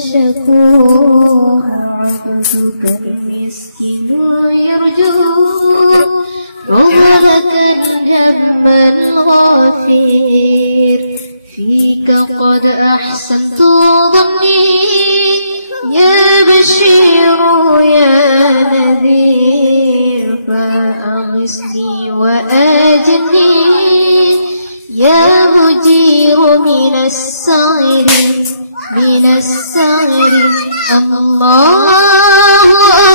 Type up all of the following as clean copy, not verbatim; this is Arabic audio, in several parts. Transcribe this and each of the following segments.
شكور عبدك المسكين يرجو رحمة الجنب الغفير فيك قد أحسنت ظني يا بشير يا نذير فأغثني وآجني يا مجير من السعير الله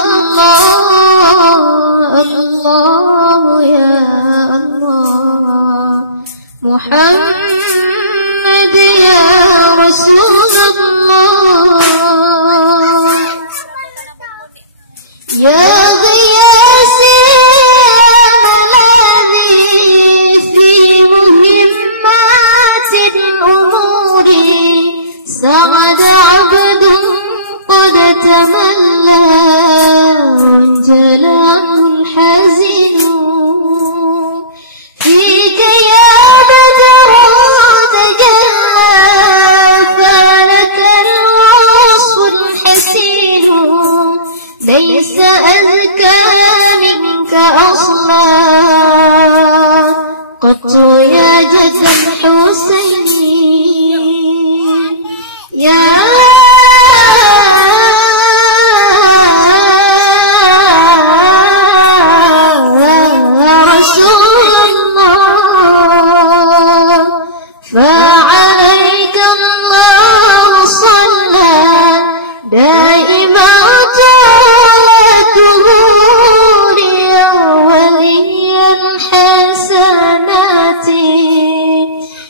الله الله يا الله محمد يا رسول الله يا غياثي الذي في مهمات الأمور سعد عبد قد تملى وانجلى الحزن فيك يا بدر تجلى فلك الوصف الحسين ليس أذكى منك أصلا قط يا جد الحسين يا رسول الله فعليك الله صلى دائما طال الدهور يا ولي الحسنات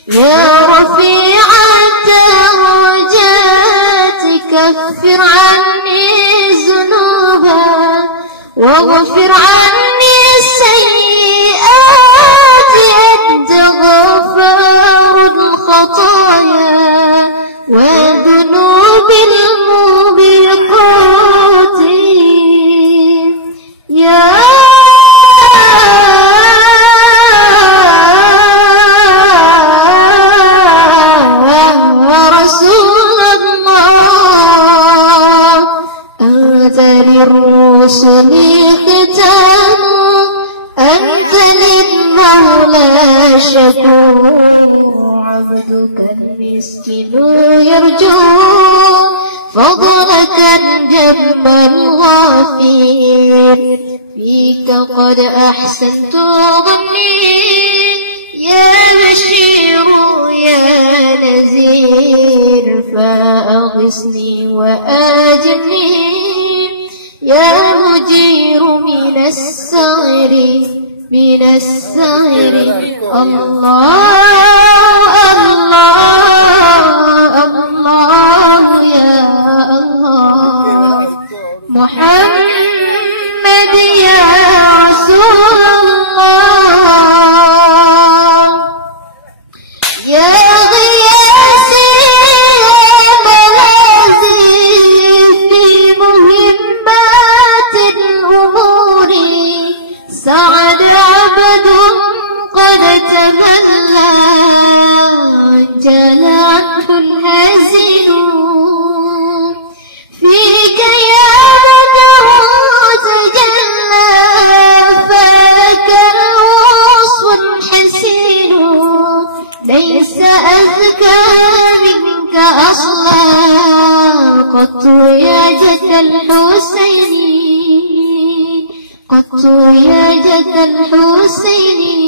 يا رفيع الدرجات كفر عني ذنوبا واغفر عني السيئات أنت غفار الخطايا والذنوب الموبقات يا رسول الله أنت للرسل ختام أنت للمولى شكور عبدك المسكين يرجو فضلك الجنب الغفير فيك قد أحسنت ظني يا بشير يا نذير فأغثني وآجني يا مجير من السعير الله الله الله يا الله محمد يا رسول الله يا غياثي ملاذي في مهمات الأمور سعد عبد قد تملى وانجلى عنه الحزن فيك يا بدر تجلى فلك الوصف الحسين ليس أذكى منك أصلا قط يا جد الحسين قط يا جد الحسين